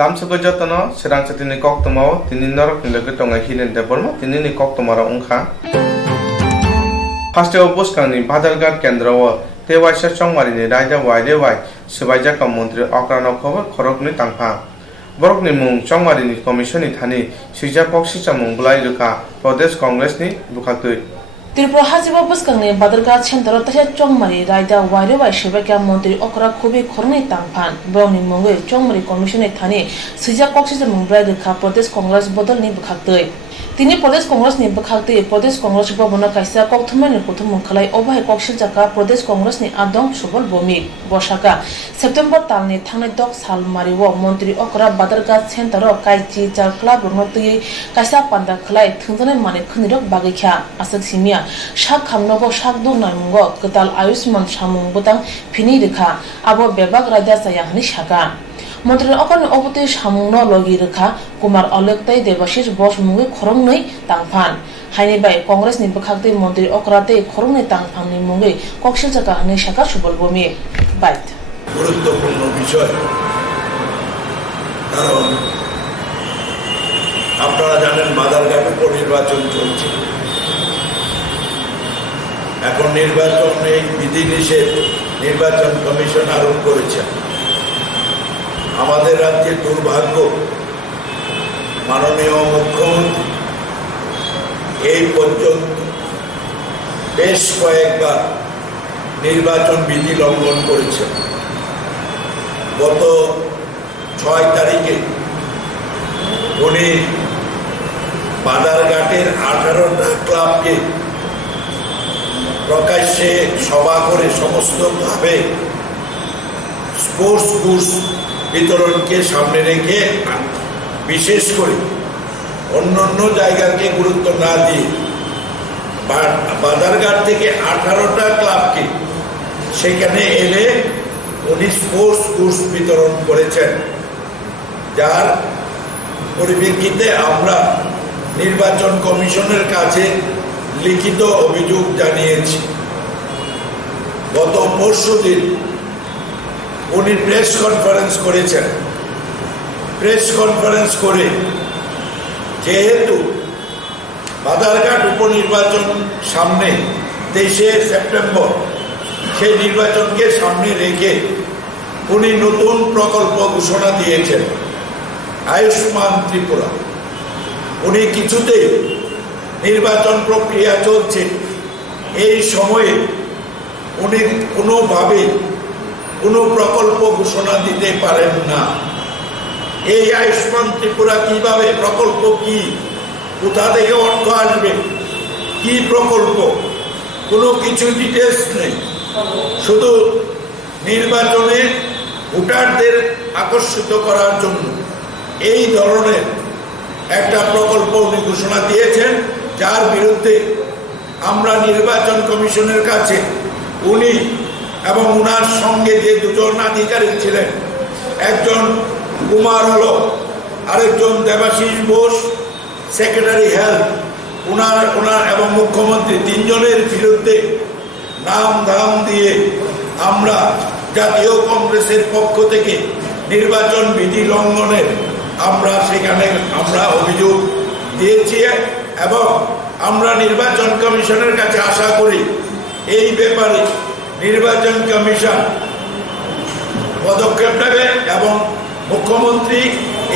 Lamsuko jotono Swrangchati ni Koktwma tini norok ni loge tonga hilen de borma tini ni Koktwma ra ongkha. First of Buskang ni Badalghat Kendra o Tewaisa Chongmari ni Raida Waide Wai Sibaijaka Mantri Okrano Khobor Khorok ni tangpha. Borok ni mung Chongmari ni Commission ni thani Sija Poksisa mung bulai ruka Pradesh Congress ni bukhatui. Tripura Hajiba Buskang Badalghat Center Tasha Chongmari Raida Waide Wai Sibaka Mantri Okra Khobi Khorni tangphan Browni Mungwe Chongmari Commission ni thani Sija Poksisa mung bulai ruka Pradesh Congress bodol ni bukhatui. Tini Pradesh Congress ni bakhakti Pradesh Congress Bhavana kaisa Koktwma ni kuthum khalai obhai kokshil jaka Pradesh Congress ni adong subol bomi boshaka September talni thangnai dok sal mariwo Mantri Okra Badalghat Center kaichi char club rongtui kaisa panda khalai thungjanai mane khunirok bagikha asak simia shak khamnobo shak do namungo ketal ayushman samung butang phini rekha abo bebak raida sayahni shaka Mantri Okra Oboti Samungno Logi Rekha Kumar Olektai Devashish Bosh Mungi Khorongnoi Tangphan Haini Bai Congress ni Bakhakti Mantri Okra te Khorongnoi Tangphan ni Mungi Kokshil Jaka Hani Shaka Subol Bomi Bait গুরুত্বপূর্ণ বিষয় কারণ আপনারা জানেন বাদারঘাট উপনির্বাচন চলছে এখন নির্বাচনে বিধিনিষেধ নির্বাচন কমিশন আরোপ করেছে আমাদের রাজ্যের দুর্ভাগ্য মাননীয় মুখ্যমন্ত্রী এই পর্যন্ত বেশ কয়েকবার নির্বাচন বিধি লঙ্ঘন করেছেন গত 6 তারিখে উনি বাদারঘাটের 18টা ক্লাবকে প্রকাশ্যে সভা করে সমস্তভাবে স্পোর্টস গুডস বিতরণকে সামনে রেখে বিশেষ করে অন্যান্য জায়গাকে গুরুত্ব না দিয়ে বাদারঘাট থেকে 18টা ক্লাবকে সেখানে এনে উনি স্পোর্টস গুডস বিতরণ করেছেন যার পরিপ্রেক্ষিতে আমরা নির্বাচন কমিশনের কাছে লিখিত অভিযোগ জানিয়েছি গত পরশুদিন উনি প্রেস কনফারেন্স করেছেন প্রেস কনফারেন্স করে যেহেতু বাদারঘাট উপনির্বাচন সামনে 23 সেপ্টেম্বর সেই নির্বাচনকে সামনে রেখে উনি নতুন প্রকল্প ঘোষণা দিয়েছেন আয়ুষ্মান ত্রিপুরা উনি কিছুতেই নির্বাচন প্রক্রিয়া চলছে এই সময়ে উনি কোনোভাবেই কোনো প্রকল্প ঘোষণা দিতে পারেন না এই আয়ুষ্মান ত্রিপুরা কিভাবে প্রকল্প কি কোথা থেকে অর্থ আসবে কি প্রকল্প কোনো কিছু ডিটেলস নেই শুধু নির্বাচনে ভোটারদের আকর্ষিত করার জন্য এই ধরনের একটা প্রকল্প উনি ঘোষণা দিয়েছেন যার বিরুদ্ধে আমরা নির্বাচন কমিশনের কাছে উনি এবং উনার সঙ্গে যে দুজন আধিকারিক ছিলেন একজন কুমার হলো আরেকজন দেবাশিস বোস সেক্রেটারি হেলথ উনার এবং মুখ্যমন্ত্রী তিনজনের বিরুদ্ধে নাম ধাম দিয়ে আমরা জাতীয় কংগ্রেসের পক্ষ থেকে নির্বাচন বিধি লঙ্ঘনের আমরা অভিযোগ দিয়েছি এবং আমরা নির্বাচন কমিশনের কাছে আশা করি এই ব্যাপারে নির্বাচন কমিশন পদক্ষেপ নেবে এবং মুখ্যমন্ত্রী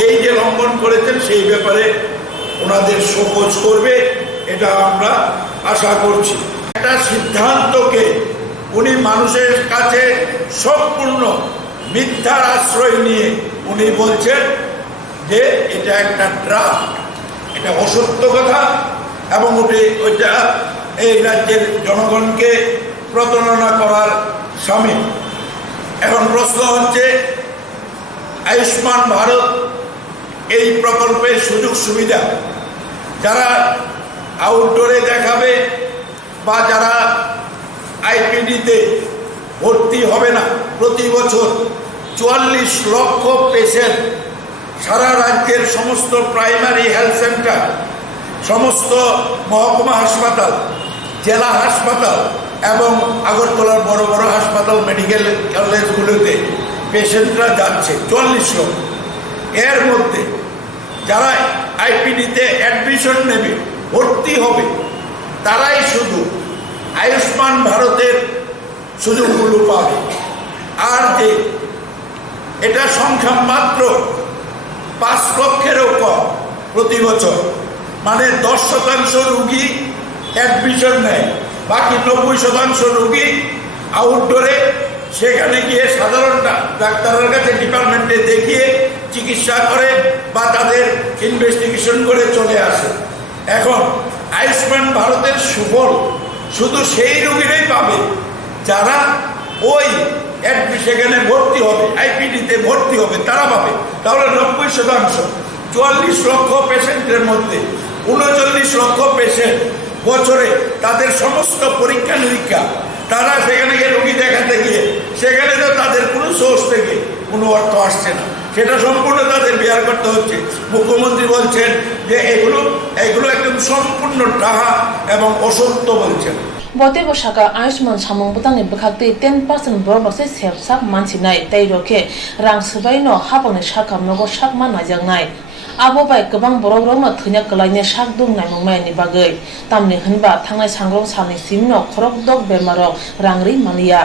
এই যে লঙ্ঘন করেছেন সেই ব্যাপারে ওনাদের শোকজ করবে এটা আমরা আশা করছি একটা সিদ্ধান্তকে উনি মানুষের কাছে সম্পূর্ণ মিথ্যার আশ্রয় নিয়ে উনি বলছেন যে এটা একটা ড্রাফট এটা অসত্য কথা এবং ওইটা এই রাজ্যের জনগণকে প্রতারণা করার সামিল এখন প্রশ্ন হচ্ছে আয়ুষ্মান ভারত এই প্রকল্পের সুযোগ সুবিধা যারা আউটডোরে দেখাবে বা যারা আইপিডিতে ভর্তি হবে না প্রতি বছর 44 লক্ষ পেশেন্ট সারা রাজ্যের সমস্ত প্রাইমারি হেলথ সেন্টার সমস্ত মহকুমা হাসপাতাল জেলা হাসপাতাল এবং আগরতলার বড় বড় হাসপাতাল মেডিকেল কলেজগুলোতে পেশেন্টরা যাচ্ছে 44 লক্ষ এর মধ্যে যারা আইপিডিতে অ্যাডমিশন নেবে, ভর্তি হবে, তারাই শুধু আয়ুষ্মান ভারতের সুযোগগুলো পাবে। আর যে এটা সংখ্যা মাত্র 5 লক্ষেরও কম প্রতি বছর, মানে 10% রুগী অ্যাডমিশন নেয়, বাকি 90% রুগী আউটডোরে সেখানে গিয়ে সাধারণ ডাক্তারের কাছে ডিপার্টমেন্টে দেখিয়ে চিকিৎসা করে বা তাদের ইনভেস্টিগেশন করে চলে আসে। এখন আয়ুষ্মান ভারতের সুফল শুধু সেই রোগীরাই পাবে যারা ওই সেখানে ভর্তি হবে, আইপিডিতে ভর্তি হবে, তারা পাবে। তাহলে 90%, 44 লক্ষ পেশেন্টের মধ্যে 39 লক্ষ পেশেন্ট বছরে তাদের সমস্ত পরীক্ষা নিরীক্ষা, তারা সেখানে গিয়ে রোগী দেখাতে গিয়ে সেখানে তো তাদের কোনো সোর্স থেকে কোনো অর্থ আসছে না, সেটা সম্পূর্ণ তাদের বিয়ার করতে হচ্ছে। মুখ্যমন্ত্রী বলছেন যে এগুলো একদম সম্পূর্ণ টাকা এবং অসত্য বলছেন। বতেব শাখা আয়ুষ্মান সামং বুতাংনি বখাকতে 10% বরবসে সেবসাক মানসিনাই তাই রকে রাং সবাইনো হাবংনি শাখা নগর শাকমান নাইজাংনাই abo bai gobang borok rok no thina kalaine sak dung naimung mai ni bagai tamni hunba thangnai sangrong samni simno khorok dok bemarok rangri mania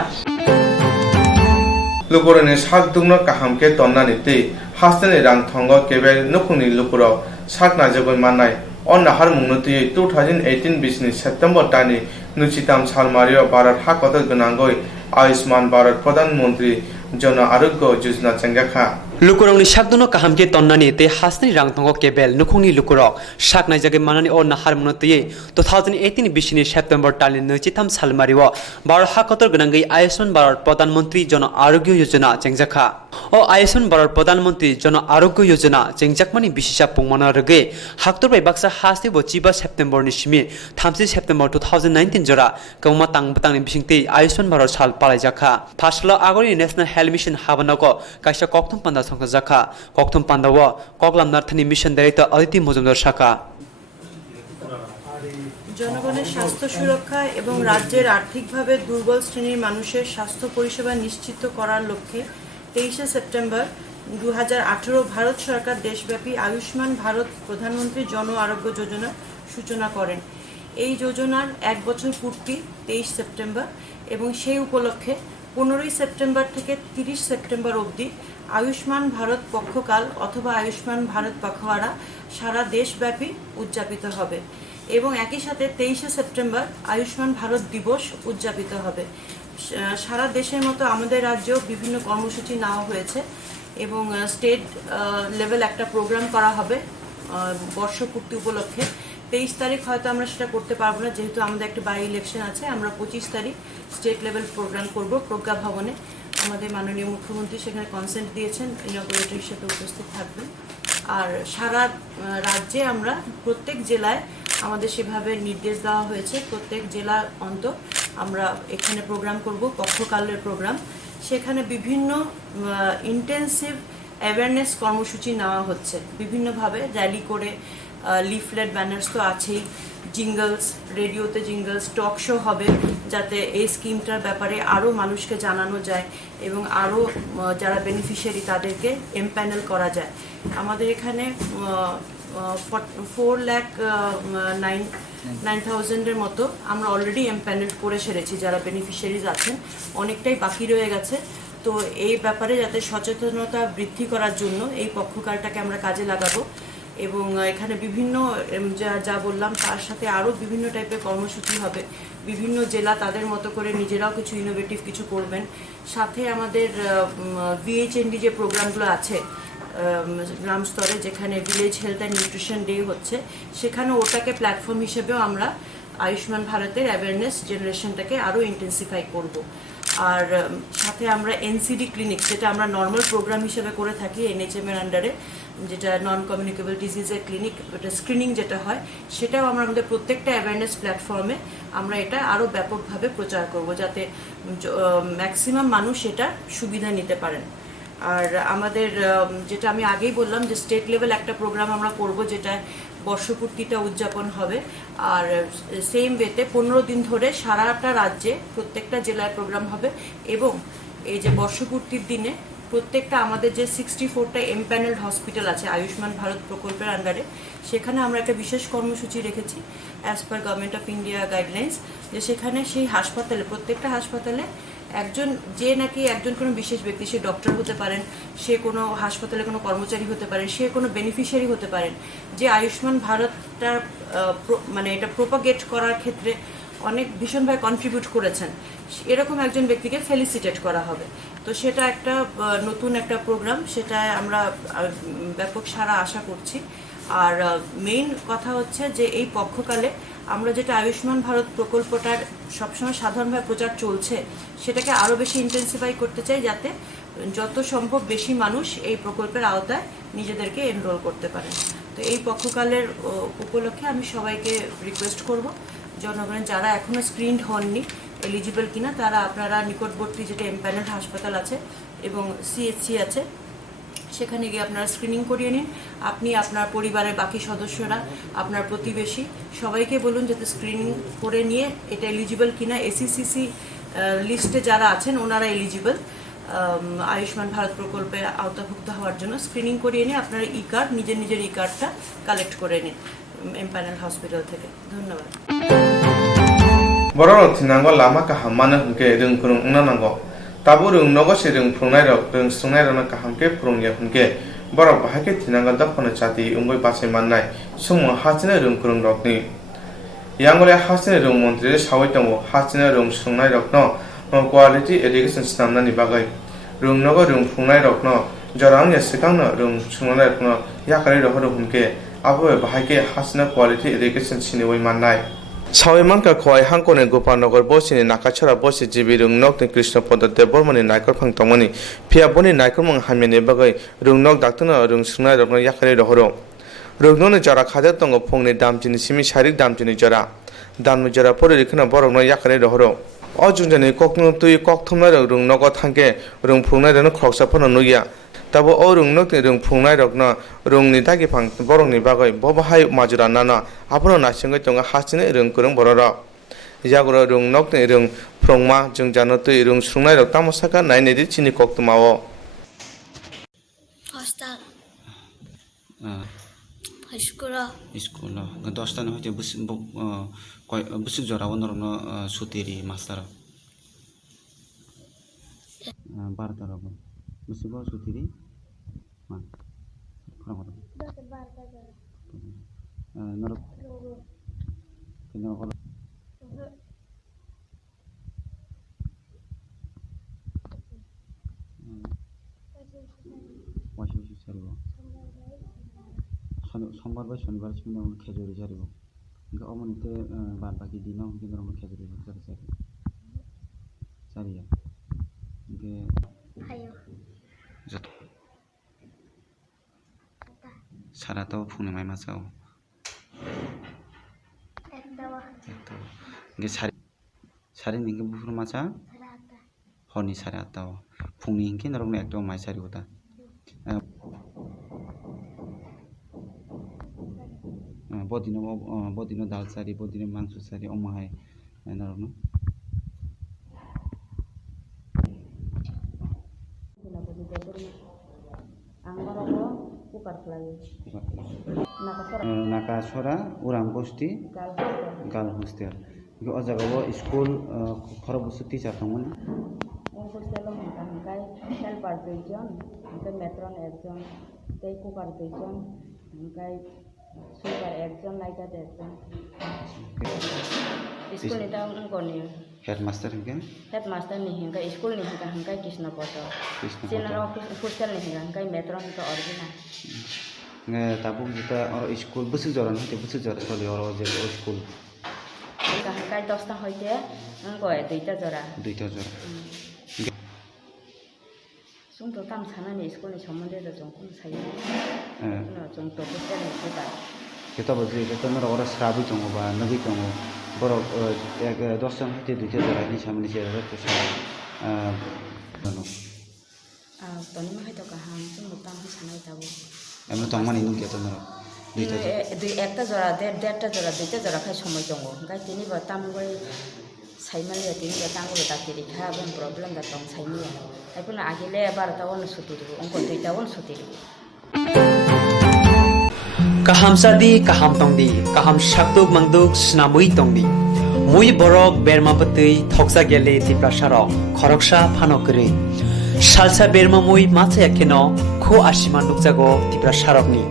lukurani sak dungno kahamke tonnani te hastani rang thongo kebel nukuni lukurok sak najagoi manai on nahar mungnuti 2018 ni September tani nuchitam salmario Bharat hakotor gunangoi Ayushman Bharat Pradhan Mantri Jana Arogya Yojana Changjaka lukurongni sakdono kahamke tonnani te hasni rangtongo kebel nukhungni lukurok saknai jage manani o nahar munoti 2018 ni September tali nuchitam salmario Bharat hakotor gunangoi Ayushman Bharat Pradhan Mantri Jana Arogya Yojana Changjaka o Ayushman Bharat Pradhan Mantri Jana Arogya Yojana Changjak-mani bisisa pungmana rege haktor bai baksa hasti bo 5 September ni simi 30 September 2019 jora kongma tangbutangni bisingte Ayushman Bharat sal palaijaka phaslo agori National Health Mission habanako kaisa Koktwma panda সংখ্যা জাখা Koktwma pandawo koklam narthani mission director Aditi Mojumdar শাখা জনগণের স্বাস্থ্য সুরক্ষা এবং রাজ্যের আর্থিকভাবে দুর্বল শ্রেণীর মানুষের স্বাস্থ্য পরিষেবা নিশ্চিত করার লক্ষ্যে 23 সেপ্টেম্বর 2018 ভারত সরকার দেশব্যাপী আয়ুষ্মান ভারত প্রধানমন্ত্রী জন আরোগ্য যোজনা সূচনা করেন। এই যোজনার 1 বছর পূর্তি 23 সেপ্টেম্বর এবং সেই উপলক্ষে 15 সেপ্টেম্বর থেকে 30 সেপ্টেম্বর অবধি আয়ুষ্মান ভারত পক্ষকাল অথবা আয়ুষ্মান ভারত পখওয়াড়া সারা দেশব্যাপী উদযাপিত হবে এবং একই সাথে 23 সেপ্টেম্বর আয়ুষ্মান ভারত দিবস উদযাপিত হবে। সারা দেশের মতো আমাদের রাজ্যেও বিভিন্ন কর্মসূচি নেওয়া হয়েছে এবং স্টেট লেভেল একটা প্রোগ্রাম করা হবে বর্ষপূর্তি উপলক্ষে। 23 তারিখ হয়তো আমরা সেটা করতে পারবো না, যেহেতু আমাদের একটা বাই ইলেকশন আছে। আমরা 25 তারিখ স্টেট লেভেল প্রোগ্রাম করব প্রজ্ঞা ভবনে। আমাদের মাননীয় মুখ্যমন্ত্রী সেখানে কনসেন্ট দিয়েছেন, ইনঅগুরেটর হিসেবে উপস্থিত থাকবেন। আর সারা রাজ্যে আমরা প্রত্যেক জেলায় আমাদের সেভাবে নির্দেশ দেওয়া হয়েছে, প্রত্যেক জেলা অন্তর আমরা এখানে প্রোগ্রাম করব, পক্ষকালের প্রোগ্রাম। সেখানে বিভিন্ন ইন্টেন্সিভ অ্যাওয়ারনেস কর্মসূচি নেওয়া হচ্ছে বিভিন্নভাবে, র্যালি করে, লিফলেট ব্যানার্স তো আছেই, জিঙ্গলস, রেডিওতে জিঙ্গলস, টক শো হবে, যাতে এই স্কিমটার ব্যাপারে আরও মানুষকে জানানো যায় এবং আরও যারা বেনিফিশিয়ারি তাদেরকে এমপ্যানেল করা যায়। আমাদের এখানে 4,09,000-এর মতো আমরা অলরেডি এমপ্যানেল করে সেরেছি, যারা বেনিফিশিয়ারিজ আছেন। অনেকটাই বাকি রয়ে গেছে। তো এই ব্যাপারে যাতে সচেতনতা বৃদ্ধি করার জন্য এই পক্ষকালটাকে আমরা কাজে লাগাবো এবং এখানে বিভিন্ন যা বললাম তার সাথে আরও বিভিন্ন টাইপের কর্মসূচি হবে। বিভিন্ন জেলা তাদের মতো করে নিজেরাও কিছু ইনোভেটিভ কিছু করবেন। সাথে আমাদের VHND যে প্রোগ্রামগুলো আছে গ্রাম স্তরে, যেখানে village health and nutrition day হচ্ছে, সেখানে ওটাকে প্ল্যাটফর্ম হিসেবেও আমরা আয়ুষ্মান ভারতের অ্যাওয়ারনেস জেনারেশনটাকে আরও ইন্টেন্সিফাই করব। আর সাথে আমরা NCD ক্লিনিক, যেটা আমরা নর্মাল প্রোগ্রাম হিসেবে করে থাকি NHM-এর আন্ডারে, যেটা নন কমিউনিকেবল ডিজিজের ক্লিনিক, ওটা স্ক্রিনিং যেটা হয়, সেটাও আমরা আমাদের প্রত্যেকটা অ্যাওয়ারনেস প্ল্যাটফর্মে আমরা এটা আরও ব্যাপকভাবে প্রচার করব, যাতে ম্যাক্সিমাম মানুষ এটা সুবিধা নিতে পারেন। আর আমাদের যেটা আমি আগেই বললাম যে স্টেট লেভেল একটা প্রোগ্রাম আমরা করব, যেটা বর্ষপূর্তিটা উদযাপন হবে। আর সেম ওয়েতে 15 দিন ধরে সারাটা রাজ্যে প্রত্যেকটা জেলায় প্রোগ্রাম হবে এবং এই যে বর্ষপূর্তির দিনে প্রত্যেকটা আমাদের যে 64টা এমপ্যানেলড হসপিটাল আছে আয়ুষ্মান ভারত প্রকল্পের আন্ডারে, সেখানে আমরা একটা বিশেষ কর্মসূচি রেখেছি as per government of India guidelines, যে সেখানে সেই হাসপাতালে, প্রত্যেকটা হাসপাতালে একজন যে নাকি একজন কোনো বিশেষ ব্যক্তি, সে ডক্টর হতে পারেন, সে কোনো হাসপাতালে কোনো কর্মচারী হতে পারেন, সে কোনো বেনিফিশিয়ারি হতে পারেন, যে আয়ুষ্মান ভারতটা মানে এটা প্রোপাগেট করার ক্ষেত্রে অনেক ভীষণভাবে কন্ট্রিবিউট করেছেন, এরকম একজন ব্যক্তিকে ফেলিসিটেট করা হবে। তো সেটা একটা নতুন একটা প্রোগ্রাম, সেটায় আমরা ব্যাপক সাড়া আশা করছি। আর মেইন কথা হচ্ছে যে এই পক্ষকালে আমরা যেটা আয়ুষ্মান ভারত প্রকল্পটার সবসময় সাধারণভাবে প্রচার চলছে, সেটাকে আরও বেশি ইন্টেন্সিফাই করতে চাই, যাতে যত সম্ভব বেশি মানুষ এই প্রকল্পের আওতায় নিজেদেরকে এনরোল করতে পারেন। তো এই পক্ষকালের উপলক্ষে আমি সবাইকে রিকোয়েস্ট করব, জনগণের যারা এখনও স্ক্রিনড হননি, এলিজিবল কিনা, তারা আপনারা নিকটবর্তী যেটা এমপ্যানেল হাসপাতাল আছে এবং সিএইচসি আছে, সেখানে গিয়ে আপনারা স্ক্রিনিং করিয়ে নিন। আপনি, আপনার পরিবারের বাকি সদস্যরা, আপনার প্রতিবেশী, সবাইকে বলুন যাতে স্ক্রিনিং করে নিয়ে এটা এলিজিবল কিনা, এসিসিসি লিস্টে যারা আছেন ওনারা এলিজিবল আয়ুষ্মান ভারত প্রকল্পে আওতাভুক্ত হওয়ার জন্য, স্ক্রিনিং করিয়ে নিয়ে আপনারা ই কার্ড, নিজের নিজের ই কার্ডটা কালেক্ট করে নিন এমপ্যানেল হসপিটাল থেকে। ধন্যবাদ। বড় থিনাঙ্গো লামা কাহাম মানো হংকে রং ফুরুং নানাঙ্গো তাবু রং নগসে রং ফুরুংনাই রক রং সুংনাই রক কাহামকে ফুরুংয়া হংকে বড় বাহাকে থিনাঙ্গো দফনো চাতি উঙ্গই পাছে মাননাই সুমো হাসিনে রং ফুরুং রকনি ইয়াঙ্গলে হাসিনে রং মন্ত্রী সাवै दंगो हासिने रं सुंनाय रकनो क्वालिटी एडुकेशन स्नामनानि बागै रं नगो रं फुंनाय रकनो जरां या सिकांनो रं सुंनाय रकनो याकारि रहरो हुनके आबो बाहायके हासिने क्वालिटी एडुकेशन सिनिवै माननाय सावै मानका खय हांकोने गोपालनगर बसिनि नाकाछरा बसि जिबि रं नकनि कृष्णपद देवबर्मनि नायकर फांतमनि फिया बनि नायकर मं हामिनि बागै रं नक डाक्टरनो रं सुंनाय रकनो याकारि रहरो रंनो जरा खादे दंगो फंनि दामजिनि सिमि सारिक दामजिनि जरा दामनि जरा परिरिखनो बरनो याकारि रहरो अजुंजनि कोकनु तुइ कोक्थुमना रं नग थांके रं फुंनाय रनो ख्रक्साफोरनो नुगिया तबो ओ रं नकनि रं फुंनाय रकनो रंनि दागि फां बरंनि बागै बबाहाय माजुरा नाना आपनो नासिंगै दंगा हासिने रं करं बरर यागुरो रं नकनि रं फ्रंमा जों जानो तुइ रं सुंनाय रक तामसाका नायनेदि चिनि कोक्तमाओ हस्टेल स्कुल दसटा हयতো बुसुक जराव नरनो सुतेरि मास्टार 12টা रब बुसुक सुतेरि मा खरंगो नर किनो वाशिंग सारिब सोमबार बाय शनिबार सिम खेजुरि सारिब इनका अमनिते बाद बाकी दिनाव किनो खेजुरि सारिया इनके हायो सारातो फुंनि माय मासाव इनके सारि इनके बुफुर मासा हरनि 8:30 फुंनि इनके नरनो एकदम माय सारि होता बदिनो दाल सारी बदिनो मांस सारी अमाहाय नरनो नाकासरा उरां बस्ती गाल हस्टेल इनके अजागाव स्कुल खरबसु टीचार दंमोन हस्टेलाव हांकाय हेल्पार 2 जन हांकाय मेट्रन 1 जन तै कुकार 2 जन हांकाय सुपार 1 जन लाइटार 1 जन स्कुल नि दा उनगनि हेडमास्टर नि हिंगा स्कुल नि हांकाय कृष्णपद जेनरल हस्टेल नि हांकाय मेट्रन का अर्जुना ताबु जिता और स्कुल बुसुक जरा न बुसुक जरा चले और जे स्कुल हांकाय 10टा हयते उनगय 2टा जरा जोंथ' दाम सानानै स्कुलनि सोमोन्दै जों खम सायो जोंथ' हस्टेलनि फैबाय केताबो जे केतनर और स्राबि दङबा नगि दङ बर 10 जन हयते 2टा जरानि सामने जेरा तो तनि मा हयतो गाहाम जों दाम सानाय दाबो एमनो तंमानि नु केतनर একটা জোড়া 1.5টা জোড়া 2টা জোড়া খাই সময় দङ ओमफ्राय तिनिबो दाम गय saimali tinga tangulo tatiri kha ben problem da tong saimi ai pun agile bar tawon sutiri ongko tuitawon sutiri kaham sadi kaham tongdi kaham shaktuk mangduk snamui tongdi mui borok berma batui thoksa gele tipra sharok khoroksha phanokri salsa berma mui macha yakeno kho asima nukjago tipra sharokni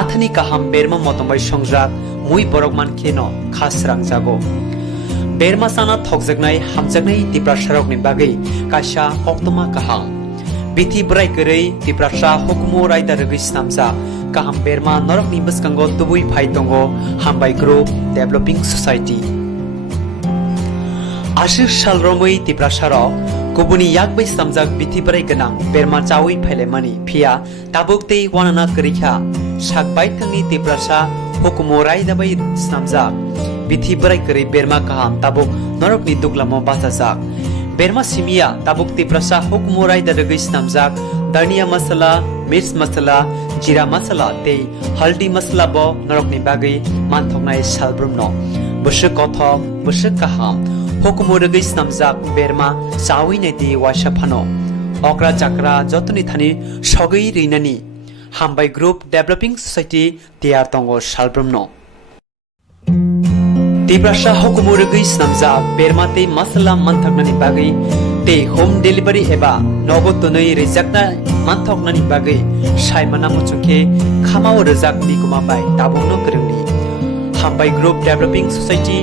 athani kaham berma motombai songjak mui borok mankeno khasrang jago berma sana thokjaknai hamjaknai tipra sharokni bagai kaisa koktwma kaham bithi brai korei tiprasa hukumo raida rogis namsa kaham berma norok ni bskango tubui phai tongo hambai group developing society ashir sal romoi tiprasa ro kubuni yakbai samjak bithi brai ganang berma chawi phaile mani phia tabuk tei wanana korikha sakbai thangni tiprasa hukumo raida bai samjak bithi brai korei berma kaham tabuk norok ni duklamo basajak berma simia tabuk tiprasa hukmurai dadagis namjak dania masala mirch masala jira masala te haldi masala bo norokni bagai manthoknai salbrumno busuk kothok busuk kaham hukmuragis namjak berma chawi neti washaphano okra chakra jotoni thani sogai reinani hambai group developing society tiar tongo salbrumno tiprasa hukumuragis namjak bermate masala manthoknani bagai te home delivery eba nogotonoi rejakna manthoknani bagai saimana muchukhe khamao rejak bikuma bai tabungno korongni hambai group developing society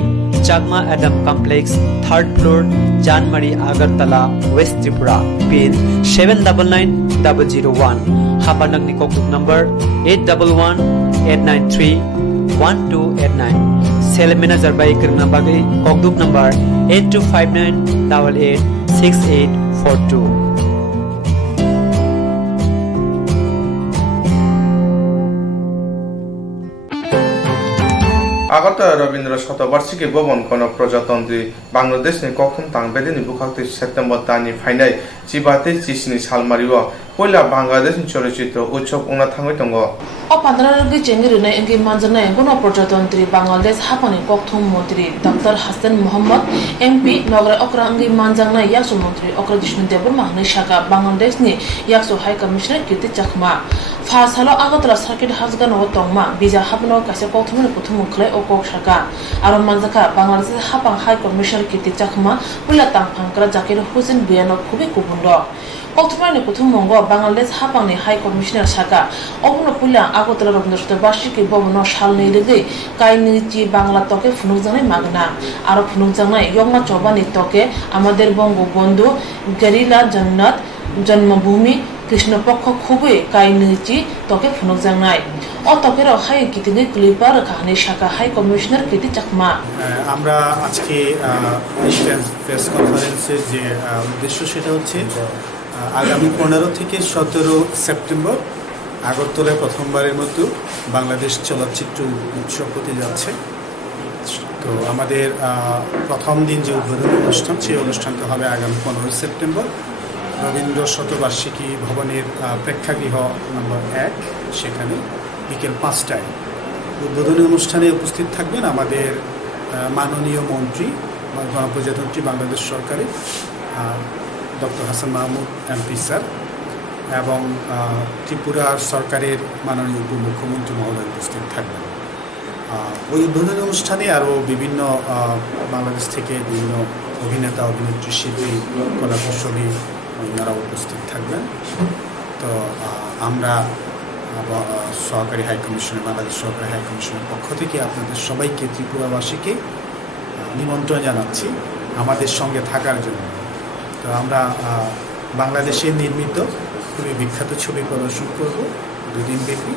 Chakma Adam Complex 3rd floor Janmari Agartala West Tripura pin 799001 hapanakni koktuk number 8118931289 Sale manager by Kirna Bagai, Kokduk number 8259886842. Agartala Rabindra শতবার্ষিকী ভবন কোন প্রজাতন্ত্রী বাংলাদেশনি কখন তাংবেদিনি বুখাক্তি September দানি ফাইনাই চিবাতে চিসনি সালমারিও পয়লা বাংলাদেশনি চলচ্চিত্র উৎসব উনা থাঙ্গই দङ o pandrargi chengirinai engi manjanai gono projatantri bangladesh hapani kokthum mantri dr hasan mohammad mp nogre okra engi manjangnai yakso mantri okra dishnu deburma hne shaka bangladesh ni yakso high commissioner kirti chakma phasalo agatla circuit hasgan o tongma bija hapno kaise kokthumni prothom khlai o kok shaka aro manjaka bangladesh hapang high commissioner kirti chakma pula tangphangkra zakir husin biano khubi kubundo Koktwma ni prothom mongo bangladesh hapangni high commissioner shaka obno pula Agartala Rabindra শতবার্ষিকী ভবন সালনি রেগে কাইনি জি বাংলা তকে ফুনুকজানাই মাগনা আর ফুনুকজানাই ইয়ংমা চবানি তকে আমাদের Bangabandhu guerrilla জান্নাত জন্মভূমি কৃষ্ণপক্ষ খুবই কাইনি জি তকে ফুনুকজানাই ও তকের হাই গিতিনি ক্লিপার কাহানি শাখা হাই কমিশনার কৃতি চাকমা আমরা আজকে প্রেস কনফারেন্সের যে উদ্দেশ্য সেটা হচ্ছে আগামী 15 থেকে 17 সেপ্টেম্বর আগরতলায় প্রথমবারের মতো বাংলাদেশ চলচ্চিত্র উৎসব হতে যাচ্ছে তো আমাদের প্রথম দিন যে উদ্বোধনী অনুষ্ঠান সেই অনুষ্ঠানটা হবে আগামী 15 সেপ্টেম্বর রবীন্দ্র শতবার্ষিকী ভবনের প্রেক্ষাগৃহ নম্বর 1 সেখানে বিকেল 5টায় উদ্বোধনী অনুষ্ঠানে উপস্থিত থাকবেন আমাদের মাননীয় মন্ত্রী গণপ্রজাতন্ত্রী বাংলাদেশ সরকারের doctor Hasan Mahmud MP sir এবং ত্রিপুরার সরকারের মাননীয় উপমুখ্যমন্ত্রী মহোদয় উপস্থিত থাকবেন ওই উদ্বোধনী অনুষ্ঠানে আরও বিভিন্ন বাংলাদেশ থেকে বিভিন্ন অভিনেতা অভিনেত্রী শিল্পী কলাকুশলী ওনারা উপস্থিত থাকবেন তো আমরা সহকারী হাইকমিশনের বাংলাদেশ সরকারি হাইকমিশনের পক্ষ থেকে আপনাদের সবাইকে ত্রিপুরাবাসীকে নিমন্ত্রণ জানাচ্ছি আমাদের সঙ্গে থাকার জন্য তো আমরা বাংলাদেশে নির্মিত খুবই বিখ্যাত ছবি প্রদর্শন করব 2 দিন ব্যাপী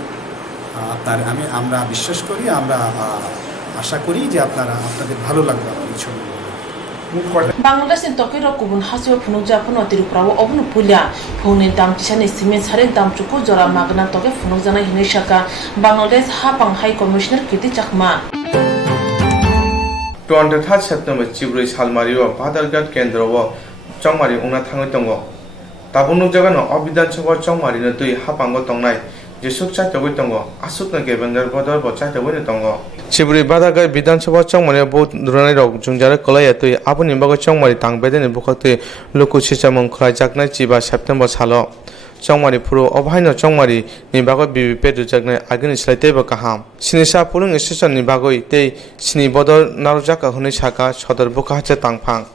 আমরা বিশ্বাস করি আমরা আশা করি যে আপনাদের ভালো লাগবে এই ছবি Bangladesh ni tokir kubun hasio phunukja phuno tirupurawo obnu pulya phone dam kisani simen sare dam chuku jora magna toke phunukjana hine shaka Bangladesh hapang high commissioner kirti chakma 23 September চিবরই সালমারিও Badharghat কেন্দ্রও চংমারি উনা থাঙ্গই দङ তাবুনুক জাগানো অবিধানসভা চংমারিनो tui hapango tongnai jesuk chaitawai tongo asukna gebengar bodor bo chaitawai tongo Chiburi Badagai Vidansabha Chongmani both Runai Rok Jungjara Kolayatui Abuni Bago Chongmari Tangbeden Bukati Luku Chichamon Krajakna Chiba September Salo Chongmari Puru Obhaino Chongmari Nibago BBP Jakna Agni Slateba Kaham Sinisha Pulung Station Nibagoi Te Sini Bodor Narujaka Hunishaka Shodor Bukacha Tangpang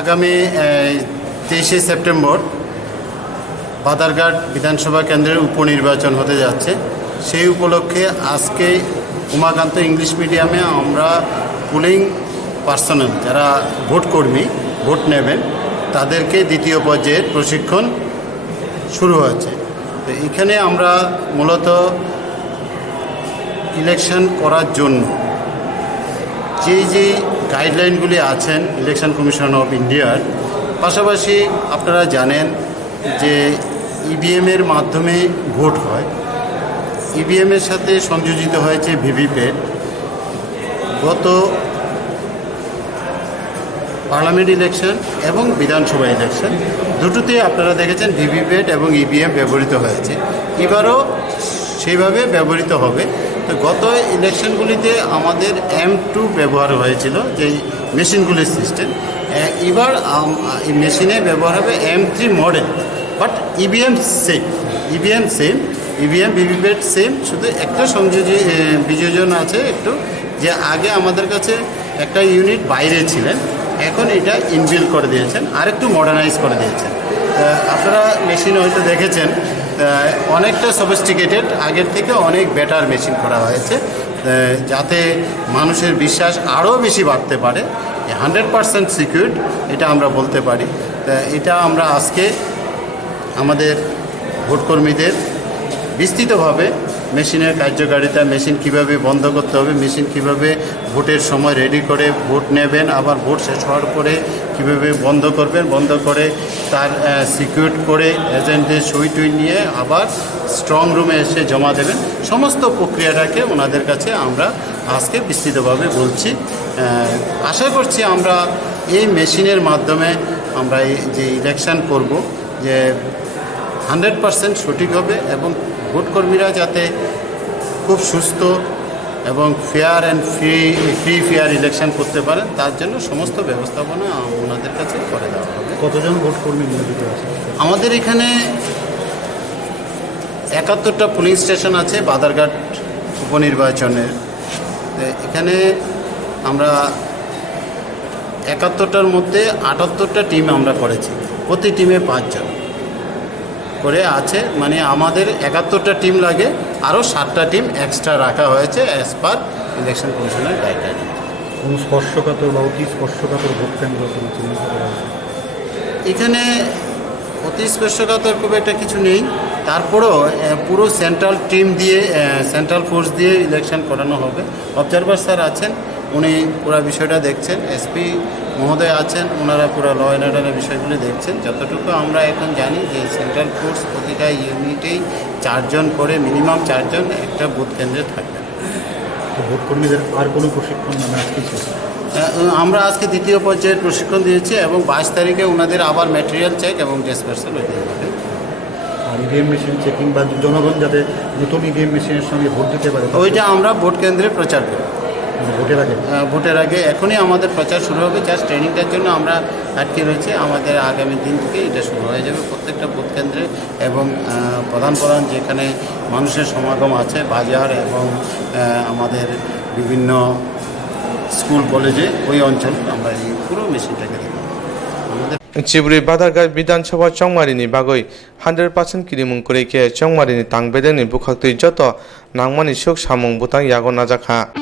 আগামী 23 September Badharghat বিধানসভা কেন্দ্রের উপনির্বাচন হতে যাচ্ছে সেই উপলক্ষে আজকে Umakanta English মিডিয়ামে আমরা পুলিং পার্সোনাল যারা ভোটকর্মী ভোট নেবেন তাদেরকে দ্বিতীয় পর্যায়ের প্রশিক্ষণ শুরু হয়েছে তো এখানে আমরা মূলত ইলেকশন করার জন্য যে গাইডলাইনগুলি আছেন ইলেকশন কমিশন অফ ইন্ডিয়ার পাশাপাশি আপনারা জানেন যে ইভিএমের মাধ্যমে ভোট হয় ইভিএমের সাথে সংযোজিত হয়েছে ভিভিপ্যাট গত পার্লামেন্ট ইলেকশন এবং বিধানসভা ইলেকশন দুটোতে আপনারা দেখেছেন ভিভিপ্যাট এবং ইভিএম ব্যবহৃত হয়েছে এবারও সেইভাবে ব্যবহৃত হবে তো গত ইলেকশনগুলিতে আমাদের M2 ব্যবহার হয়েছিল যে মেশিনগুলির সিস্টেম এবার এই মেশিনে ব্যবহার হবে M3 model but EVM same EVM VVPAT same শুধু একটা বিযোজন আছে একটু যে আগে আমাদের কাছে একটা ইউনিট বাইরে ছিলেন এখন এটা ইনবিল্ড করে দিয়েছেন আর একটু মডার্নাইজ করে দিয়েছেন আপনারা মেশিন হয়তো দেখেছেন অনেকটা সফিস্টিকেটেড আগের থেকে অনেক বেটার মেশিন করা হয়েছে যাতে মানুষের বিশ্বাস আরও বেশি বাড়তে পারে 100% সিকিউরড এটা আমরা বলতে পারি এটা আমরা আজকে আমাদের ভোটকর্মীদের বিস্তৃতভাবে মেশিনের কার্যকারিতা মেশিন কিভাবে বন্ধ করতে হবে মেশিন কিভাবে ভোটের সময় রেডি করে ভোট নেবেন আবার ভোট শেষ হওয়ার পরে কীভাবে বন্ধ করবেন বন্ধ করে তার সিকিউর করে এজেন্টদের সই টই নিয়ে আবার স্ট্রং রুমে এসে জমা দেবেন সমস্ত প্রক্রিয়াটাকে ওনাদের কাছে আমরা আজকে বিস্তৃতভাবে বলছি আশা করছি আমরা এই মেশিনের মাধ্যমে আমরা এই যে ইলেকশন করব যে 100% সঠিক হবে এবং ভোটকর্মীরা যাতে খুব সুস্থ এবং fair and free fair election করতে পারেন তার জন্য সমস্ত ব্যবস্থাপনা ওনাদের কাছে করে দেওয়া হবে কতজন ভোটকর্মী নিয়োজিত আছে আমাদের এখানে 71টা পুলিং স্টেশন আছে বাদারঘাট উপনির্বাচনের এখানে আমরা 71টার মধ্যে 78টা টিম আমরা করেছি প্রতি টিমে 5 জন করে আছে মানে আমাদের 71টা টিম লাগে আরও 7টা টিম এক্সট্রা রাখা হয়েছে অ্যাজ পার ইলেকশন কমিশনের গাইডলাইন কোনো স্পর্শকাতর বা অতি স্পর্শকাতর ভোট কেন্দ্র কোনো চিহ্নিত করা আছে এখানে অতি স্পর্শকাতর খুব একটা কিছু নেই তারপরেও পুরো সেন্ট্রাল টিম দিয়ে সেন্ট্রাল ফোর্স দিয়ে ইলেকশন করানো হবে অবজারভার স্যার আছেন উনি পুরো বিষয়টা দেখছেন এসপি মহোদয় আছেন ওনারা পুরো ল অ্যান্ড অর্ডারের বিষয়গুলি দেখছেন যতটুকু আমরা এখন জানি যে সেন্ট্রাল ফোর্স প্রতিটা ইউনিটেই 4 জন করে মিনিমাম 4 জন একটা বুথ কেন্দ্রে থাকবেন ভোটকর্মীদের আর কোনো প্রশিক্ষণ নামে আজকে আমরা আজকে দ্বিতীয় পর্যায়ের প্রশিক্ষণ দিয়েছি এবং 22 তারিখে ওনাদের আবার ম্যাটেরিয়াল চেক এবং ডিসপার্সাল হয়ে যাবে আর ইভিএম মেশিন চেকিং বা জনগণ যাতে নতুন ইভিএম মেশিনের সঙ্গে ভোট দিতে পারে ওইটা আমরা ভোট কেন্দ্রে প্রচার করি ভোটের আগে এখনই আমাদের প্রচার শুরু হবে জাস্ট ট্রেনিংটার জন্য আমরা আটকে রয়েছি আমাদের আগামী দিন থেকে এটা শুরু হয়ে যাবে প্রত্যেকটা ভোট কেন্দ্রে এবং প্রধান যেখানে মানুষের সমাগম আছে বাজার এবং আমাদের বিভিন্ন স্কুল কলেজে ওই অঞ্চলে আমরা এই পুরো মেশিনটাকে দেখব আমাদের Chiburi Badargat Vidansabha Chongmarini Bagoi 100% Kirimung Kureke Chongmarini Tangbedeni Bukhakti Joto Nangmani Shuk Samung Butang Yago Najaka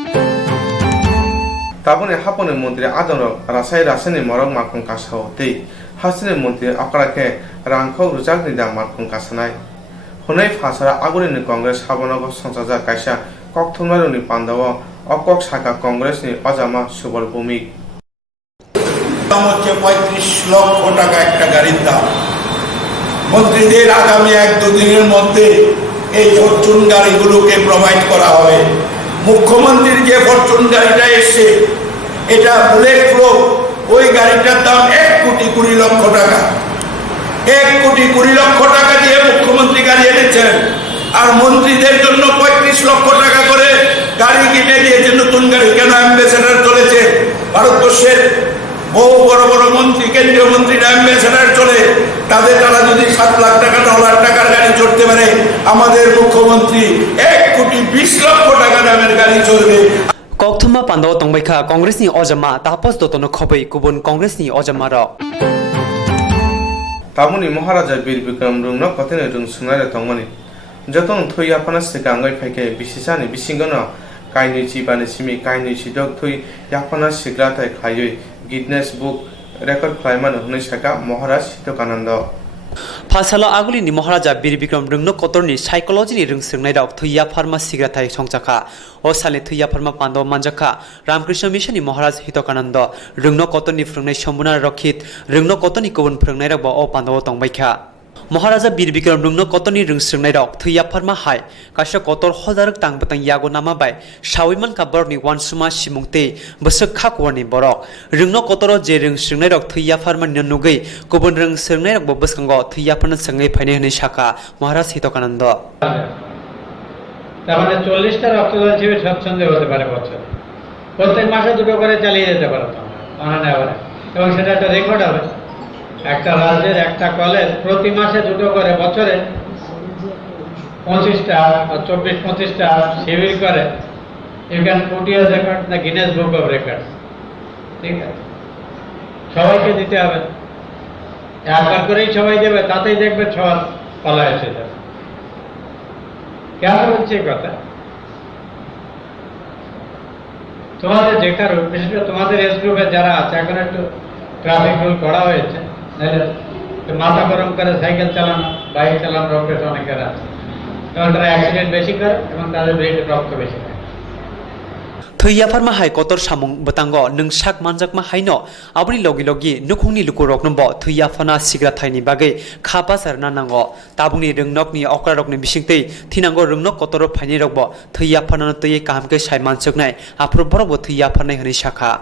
Tabune Hapone Mundri Adoro Rasai Rasani Morok Makun Kasao Tei Hasine Mundri Akrake Rangko Rujak Nidam Makun Kasanai Honai Fasara Agurini Congress Habonago Sansaza Kaisha Koktwma Pandawa Okok Saka Congress ni Ojama Subal Bumi হচ্ছে 35 লক্ষ টাকা একটা গাড়ির দাম মন্ত্রীদের আগামী 1-2 দিনের মধ্যে এই ফরচুন গাড়িগুলোকে প্রোভাইড করা হবে মুখ্যমন্ত্রীর যে ফরচুন গাড়িটা এসছে এটা বুলেট প্রুফ ওই গাড়িটার দাম 1,20,00,000 টাকা 1,20,00,000 টাকা দিয়ে মুখ্যমন্ত্রী গাড়ি এনেছেন আর মন্ত্রীদের জন্য 35 লক্ষ টাকা করে গাড়ি কিনে দিয়েছে, নতুন গাড়ি। কেন? অ্যাম্বাসেডার চলেছে ভারতবর্ষের বহু বড় বড় মন্ত্রী, কেন্দ্রীয় মন্ত্রীরা অ্যাম্বাসেডার চলে, তারা যদি 7 লাখ টাকা 9 লাখ টাকার গাড়ি চড়তে পারে, আমাদের মুখ্যমন্ত্রী 1,20,00,000 দামের গাড়ি চলবে। Koktwma pandaw tongbaikha Congress ni ojama tapos dotono khobai kubun Congress ni ojama ro. Tamuni Maharaja Bir Bikram Rungno Kotene Rung Sunare Tongmani Jotong Thui Yapana Sigangai Peke Bisisani Bisingono Kaini Chibani Simi Kaini Chidok Thui Yapana Siglata Kayoi Guinness Book Record Climate Hunishaka Maharaj Hitokananda Pasalo aguli ni Maharaja Bir Bikram Rungno Kotorni Psychology ni Rung Sungnai Rok Thuya Pharma Sigrathai Songchaka O Sale Thuya Pharma Pandaw Manjaka Ramkrishna Mission ni Maharaj Hitokananda Rungno Kotorni Frungnai Sombuna Rokhit Rungno Kotorni Kubun Frungnai Rok O Pandaw Tongbaikha Maharaja Bir Bikram Rungno Kotorni Rung Sungnai Rok Thuya Pharma Hai Kasha Kotor Hodaruk Tangbatang Yago Nama Bai Shawiman Kabor ni Wansuma Shimungte Besok Khakwarni Borok Rungno Kotoro Je Rung Sungnai Rok Thuya Pharma Nyanugai Kubun Rung Sungnai Rok Bobaskango Thuya Pharma Sangai Phaine Hne Shaka Maharaj Hitokananda তার মানে 40টা রক্তদান শিবির স্বচ্ছন্দে হতে পারে বছর, প্রত্যেক মাসে 2টো করে চালিয়ে যেতে পারো অনায়াসে, এবং সেটা একটা রেকর্ড হবে। একটা রাজ্যের একটা কলেজ প্রতি মাসে 2টো করে বছরে 25টা 24-25টা শিবির করে, you can put your record the Guinness book of records. ঠিক আছে, সবাইকে দিতে হবে, একবার করেই সবাই দেবে, তাতেই দেখবে সবার পালা এসে যাবে। কেন বলছি কথা? তোমাদের যেখানে বিশেষ করে তোমাদের এজ গ্রুপে যারা আছে, এখন একটু ট্রাফিক রুল করা হয়েছে, মাথা গরম করে সাইকেল চালানো, বাইক চালানো অভ্যেস অনেকের আছে, এবং তারা অ্যাক্সিডেন্ট বেশি করে এবং তাদের ব্রেনে রক্ত বেশি হয়। Thuya Pharma Hai Kotor Samung Batango Nung Sak Manjakma Haino Abri Logi Logi Nukungni Lukurok Nombo Thuya Phana Sigrathai ni Bagai Khapa Sarna Nango Tabungni Rungnok ni Okrarok ni Bisingtei Thinango Rungnok Kotoro Phaini Rokbo Thuya Phana Toye Kahamke Saiman Choknai Apro Borbo Thuya Phana Hni Shaka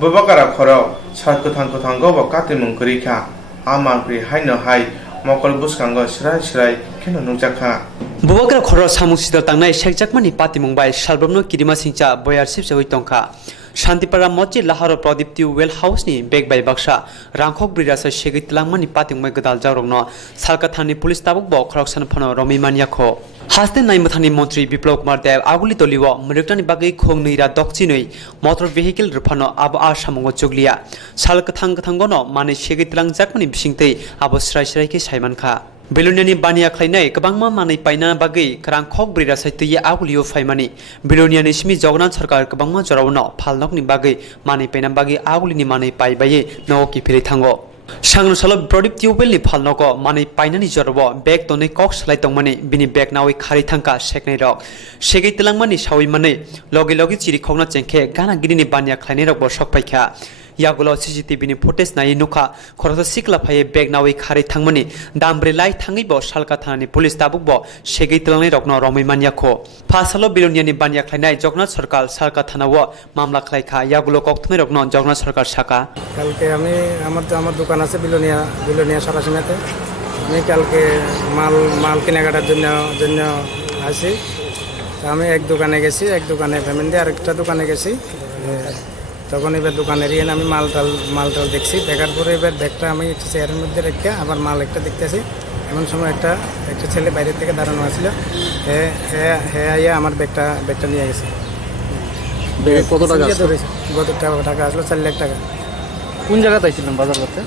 Bobakara Khoro Sarkothanko Thango Bakati Mungkurika Amangri Haino Hai Mokol Buskango Shrai Shrai Keno Nungjakha Bobakra Khoro Samung Sidal Tangnai Shekjakmani Pati Mumbai Shalbromno Kirima Singcha Boyar Sip Jawi Tongkha Shantipara Mochi Laharo Pradip Tiu Well House ni Beg by Baksha Rangkhok Brirasa Shegit Langmani Pati Mumbai Gadal Jarogno Salkathani Police Tabuk Bo Khoroksan Phano Romi Maniakho Haste Naimathani Montri Biplok Kumar Dev Aguli Toliwo Mriktani Bagai Khongneira Dokchinoi Motor Vehicle Rupano Abo Ashamongo Chuglia Salkathang Thangono Mane Shegit Langjakmani Bisingtei Abo Srai Srai Ke Saimankha Biloniani Bania Klainai Kabangma Mani Paina Bagai Rangkhok Brirasa Tuye Agulio Faimani Biloniani Shmi Jognan Sarkar Kabangma Jorawno Phalnok ni Bagai Mani Paina Bagai Agulini Mani Pai Baye Noki Phiri Thango Sangno Salo Brodip Tubel ni Phalnoko Mani Painani Jorobo Bag Tone Cox Lai Tongmani Bini Bag Nawi Khari Thangka Sheknai Rok Shegei Telangmani Shawi Mane Logi Logi Chiri Khongna Chengkhe Gana Gini Bania Klainai Rok Bo Shok Paikha Yagulo CCTV ni footage nai nuka khorota sikla phaye bag nawi khari thangmani dambre lai thangi bo salka thani police tabuk bo segei tlangai rokno romai mania kho phasalo bilonia ni bania khlainai jognath sarkar salka thana wo mamla khlaikha yagulo koktwma rokno jognath sarkar shaka কালকে আমি আমার দোকান আছে বিলোনিয়া সরাসিনাতে। আমি কালকে মাল কেনাকাটার জন্য আসি। আমি এক দোকানে গেছি, এক দোকানে পেমেন্ট দিয়ে আরেকটা দোকানে গেছি। তখন এবার দোকানের ইয়ে আমি মালটাল দেখছি, দেখার পরে এবার ব্যাগটা আমি একটা চেয়ারের মধ্যে রেখে আবার মাল একটা দেখতেছি। এমন সময় একটা ছেলে বাইরের থেকে দাঁড়ানো আসছিল, হ্যাঁ আইয়া আমার ব্যাগটা নিয়ে গেছে। কত টাকা? কত টাকা আসলো? 4 লাখ টাকা। কোন জায়গাতে আইছিলেন বাজার করতে?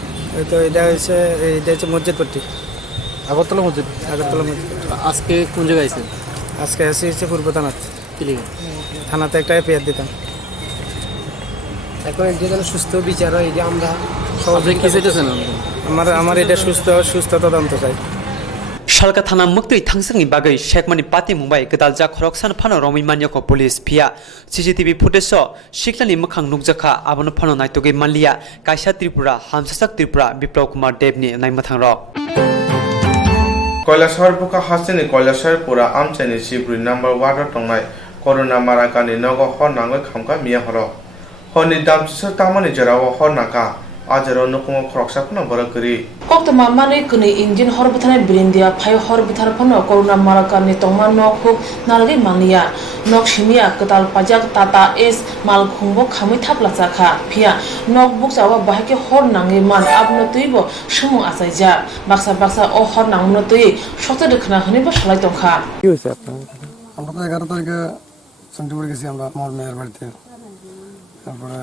তো এটা হচ্ছে মসজিদপট্টি, আগরতলা মসজিদ। আজকে কোন জায়গায় আইছেন? আজকে হচ্ছে পূর্ব থানাতে। কি লিখে? থানাতে একটা এফআইআর দিতাম। এখন যেখানে সুস্থ বিচার হয়, এই যে আমরা সবাই কি চাইতেছেন? আমার এটা সুস্থ তদন্ত চাই। Shalka Thana Mukti Thangsang Bagai Shekmani Pati Mumbai Gadalja Khoroksan Phano Romi Manyako Police Pia CCTV footage so Shiklani Mukhang Nukjaka Abono Phano Naitoge Manlia Kaisha Tripura Hamsasak Tripura Biplok Kumar Devni Naimathang Ro Koilashar Buka Hasini Koilashar Pura Amchani Shibri number 1 Tongnai Corona Marakani Nogo Honanga Kamka Mia Horo Honi Damsu Tamani Jarawa Honaka ajaro nukumo khoroksapno borokri Koktwma manui kuni injin horbithane brindia phai horbithar phano corona malakani tongma nok huk nalgi mangya nok shimia ketal pajak tata s mal khungbo khamui thapla chakha phia nok buksawa bahake hor nangi man abno tuibo sumung asaija baksa o hor nangno tui shokta dekhna hanibo salai tongkha কি হয়েছে আপনার? আমরা তো 11 তারিখে চন্ডীগড় গেছি আমরা আমার মেয়ের বাড়িতে। তারপরে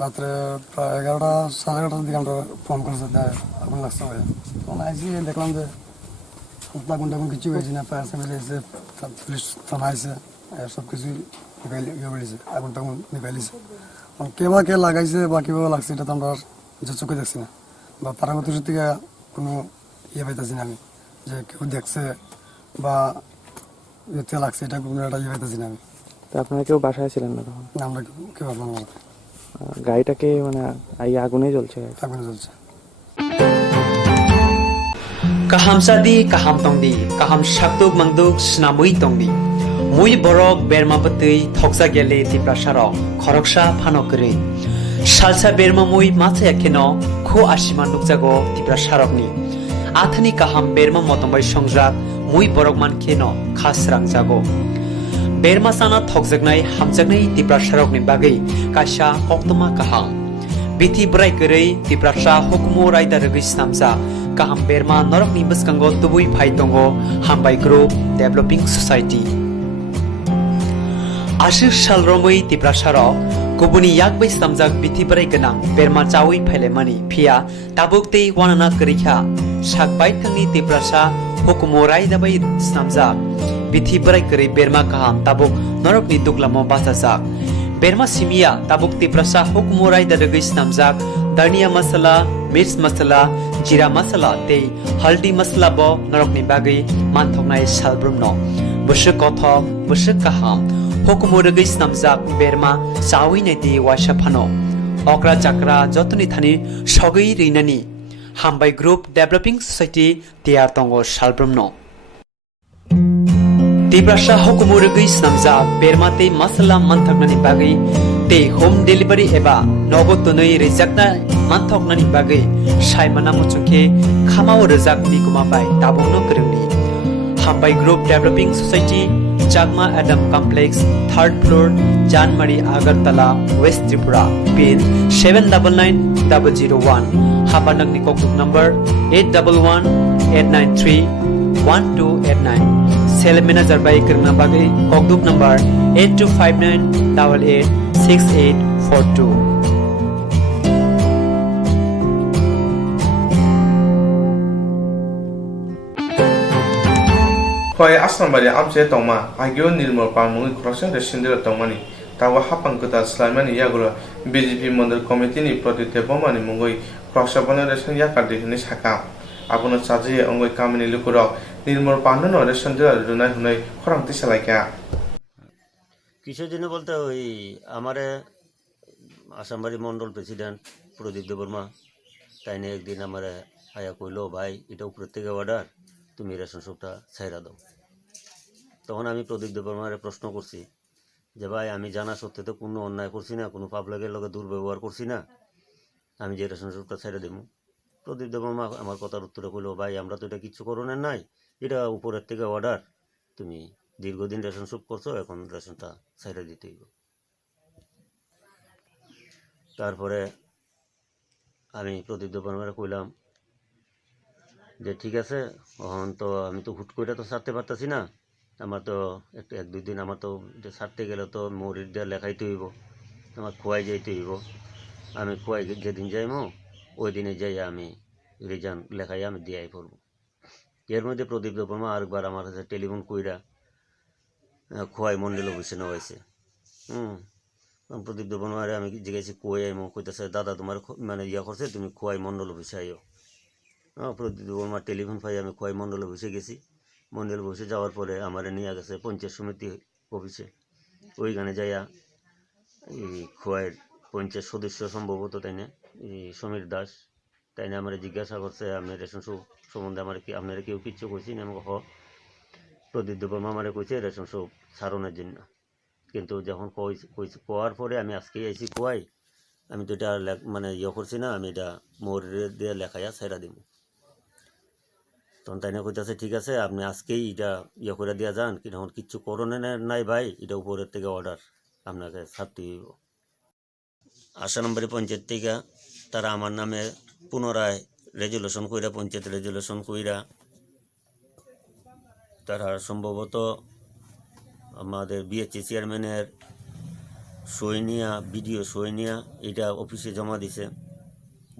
রাত্রে প্রায় 11টা 11:30টার দিকে আমরা ফোন করেছে আগুন লাগছে ভাই। তখন আইসি দেখলাম যে আগুন টাগুন কিছু হয়েছে না, ফায়ার সার্ভিস এসে পুলিশ থানা আইসে সব কিছু বেরিয়েছে, আগুন টাগুন নিভাইলিছে। কে লাগাইছে বা কীভাবে লাগছে এটা তো আমরা যে চোখে দেখছি না, বা পারাগত থেকে কোনো পাইতেছি না আমি যে কেউ দেখছে বা ইয়েতে লাগছে, এটা কোনো একটা পাইতেছি না আমি। তো আপনারা কেউ বাসায় ছিলেন না তখন? না, আমরা কেউ আসলাম না, গাড়িটাকে মানে এই আগুনেই জ্বলছে। আগুনে চলছে। kaham sadi kaham tongdi kaham shaktuk mangduk snamui tongdi mui borok berma batui thoksa gele tiprasaro khoroksha phanokri salsa berma mui macha yakeno kho ashima nukjago tiprasarokni athani kaham berma motombai songjak mui borok mankeno khasrang jago berma sana thokjaknai hamjaknai tiprasarokni bagai kaisa koktwma kaham bithi brai korei tiprasa hukumo raida rogoi snamja kaham berma norok ni bwskango tubui phai tongo hambai group developing society ashir sal romoi tiprasaro kubuni yakbai samjak bithi brai ganang berma chawi phailemani phia tabukte wanana korikha sakbai thangni tiprasa hukumo raida bai snamjak bithi brai korei berma kaham tabuk norok ni duklamo basajak berma simia tabuk tiprasa hukumo raida rogoi snamjak dania masala mirch masala jira masala te haldi masala bo norokni bagai manthoknai salbrumno busuk kothok busuk kaham hukumo rogoi snamjak berma chawi naiti waisa phano okra chakra jotoni thani sogei reinani hambai group developing society tiar tongo salbrumno tiprasa hukumo rogoi snamjak berma te masala manthoknani bagai te home delivery eba nogotonoi rejakna manthoknani bagai saimana muchungke khamao rejak nikuma bai tabongno korongni hambai group developing society Chakma Adam Complex 3rd floor Janmari Agartala West Tripura pin 799001 habanagni koktuk number 8118931289 Sale manager by Kirna Bagai koktuk number 8259886842 Khoi asnambari amche tongma agyo nirmol palmui khoroksa de sindira tongmani tawa hapang kota slaimani yagura BJP Mandir Committee ni protite bomani mungoi khoroksa banare yakar dihni saka abono chaji ongoi kamini lukuro nirmol palno re sindira runai hunai khorangti salaika কিসের জন্য বলতে ওই আমারে আসামবাড়ি Mondal president প্রদীপ দেববর্মা তাই নিয়ে একদিন আমারে আয়া কইলো ভাই এটা উপরের থেকে অর্ডার তুমি রেশন শপটা ছাইরা দাও তখন আমি প্রদীপ দেববর্মারে প্রশ্ন করছি যে ভাই আমি জানা সত্ত্বে তো কোনো অন্যায় করছি না কোনো পাবলিকের লগে দুর্ব্যবহার করছি না আমি যে রেশন শপটা ছাইরা দেবো প্রদীপ দেববর্মা আমার কথার উত্তরে কইলো ভাই আমরা তো এটা কিচ্ছু করণের নাই এটা উপরের থেকে অর্ডার তুমি দীর্ঘদিন রেশন শপ করছো এখন রেশনটা ছাইরা দিতে হইব তারপরে আমি প্রদীপ দেববর্মারে কইলাম যে ঠিক আছে এখন তো আমি তো হুট করে তো ছাড়তে পারতাছি না আমার তো এক দুই দিন আমার তো ছাড়তে গেলে তো মরির দিয়ে লেখাইতে হইব আমার খোয়াই যাইতে হইব আমি খোয়াই যেদিন যাইমো ওই দিনে যাই আমি রিজার্ন লেখাই আমি দিয়াই পড়ব এর মধ্যে প্রদীপ দেববর্মা আরেকবার আমার কাছে টেলিফোন কইরা খোয়াই মন্ডল অফিসে নেওয়া হয়েছে প্রদীপ দেববর্মারে আমি জিজ্ঞাসি কই আইমো কইতেছে দাদা তোমার মানে ইয়া করছে তুমি খোয়াই মন্ডল অফিসে আইও প্রদীপ দেববর্মার টেলিফোন পাই আমি খোয়াই মন্ডল অফিসে গেছি মন্ডল অফিসে যাওয়ার পরে আমার নিয়ে গেছে পঞ্চায়েত সমিতি অফিসে ওইখানে যাইয়া এই খোয়াইয়ের পঞ্চায়েত সদস্য সম্ভবত তাই না এই সমীর দাস তাই না আমার জিজ্ঞাসা করছে আমি রেশন শপ সম্বন্ধে আমার কি আপনারা কেউ কিচ্ছু কইছি না আমাকে প্রদীপ দেববর্মা আমারে কইছে রেশন শপ ছাড়নের জন্য কিন্তু যখন কওয়ার পরে আমি আজকেই আইছি খোয়াই আমি তো এটা মানে ইয়ে করছি না, আমি এটা মোহরে দিয়ে লেখাইয়া ছেড়া দিব। তখন তাই না কইতেছে ঠিক আছে আপনি আজকেই এটা ইয়ে করে দিয়া যান, কিন্তু এখন কিচ্ছু করণে নাই ভাই, এটা উপরের থেকে অর্ডার আপনাকে ছাড়তে হইব। 8 নম্বরে পঞ্চায়েত থেকে তারা আমার নামে পুনরায় রেজুলেশন কইরা, পঞ্চায়েত রেজুলেশন কইরা তারা সম্ভবত আমাদের বিএচসি চেয়ারম্যানের সই নিয়া, বিডিও সই নিয়া এটা অফিসে জমা দিছে।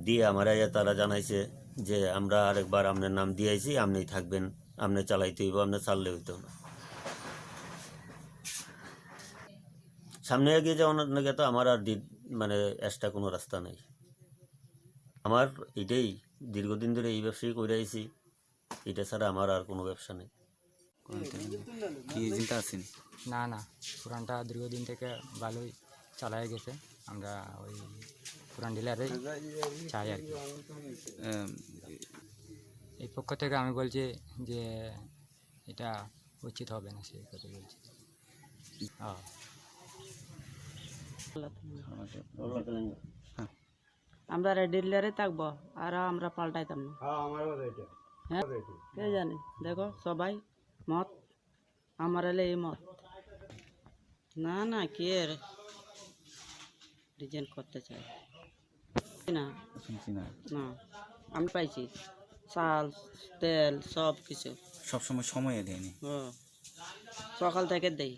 দিয়ে আমার তারা জানাইছে যে আমরা আরেকবার আপনার নাম দিয়েছি, আপনি থাকবেন, আপনি চালাইতে হইব, আপনি চাললে হইতো না। সামনে এগিয়ে যাওয়ার নাকি তো আমার আর মানে এক্সট্রা কোনো রাস্তা নেই। আমার এটাই দীর্ঘদিন ধরে এই ব্যবসায়ী করে আইছি, এটা ছাড়া আমার আর কোনো ব্যবসা নেই। কি এজেন্ট আছেন? না না, পুরানটা দীর্ঘদিন থেকে ভালোই চালায় গেছে। আমরা ওই পুরান ডিলারে চাই আর কি। এই পক্ষ থেকে আমি বলছি যে এটা উচিত হবে না, সেই কথা বলছি। হ্যাঁ, আমরা ডিলারে থাকবো আর আমরা পাল্টাইতাম না। হ্যাঁ, কে জানে, দেখো সবাই মত, আমার এলে এই মত না না কে ডিজাইন করতে চাই না, না আমি পাইছি চাল তেল সব কিছু সবসময় সময়ে দেয়নি। সকাল থেকে দেই।